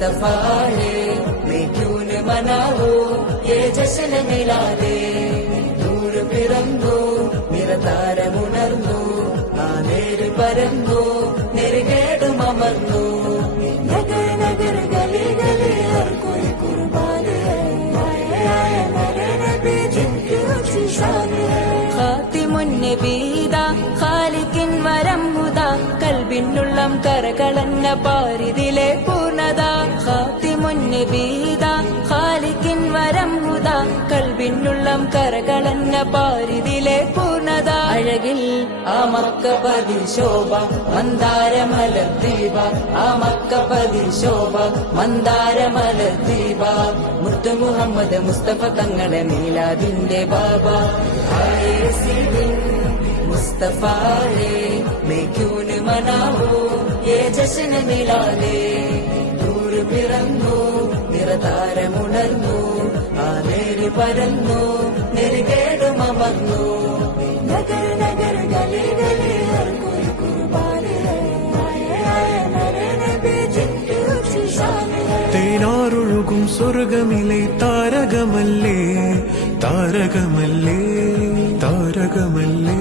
मुस्तफा है मैं क्यों न मनाऊं ये जश्न मिलादे नूर पिറന്നു നിറതാരമുണർന്നു ആ നേര് പരന്നു നെറുകേടും അമർന്നു നഗർ നഗർ ഗലി ഗലി ഹർ കോയി കുർബാൻ ഹൈ ആയ മേരെ നബി ജിൻകി ഊंची शान है ഖാതിമുൻ നബീദാ ഖാലിഖിൻ വരം ഹുദാ കൽബിനുള്ളം കരകളന്ന പാരിതിലെ പൂർണ്ണത ഖാതിമുൻ നബീദാ ഖാലിഖിൻ വരം ഹുദാ കൽബിനുള്ളം കരകളന്ന പാരിതിലെ പൂർണ്ണത അഴകിൽ ആ മക്കപതി ശോഭ മന്ദാരമലർ ദീപ ആ മക്കപതി ശോഭ മന്ദാരമലർ ദീപ മുത്തു മുഹമ്മദ് മുസ്തഫ തങ്ങളെ മീലാദിന്റെ ബാബ मुस्तफा है मैं क्यों न मनाऊं ये जश्न मिलादे नूर പിറന്നു നിറതാരമുണർന്നു ആ നേര് പരന്നു നെറുകേടും അമർന്നു നഗർ നഗർ ഗലി ഗലി ഹർ കോയി കുർബാൻ ഹൈ ആയ മേരെ നബി ജിൻകി ഊंची शान है തേനാറൊഴുകും സ്വർഗമിലെ താരകമല്ലേ താരകമല്ലേ താരകമല്ലേ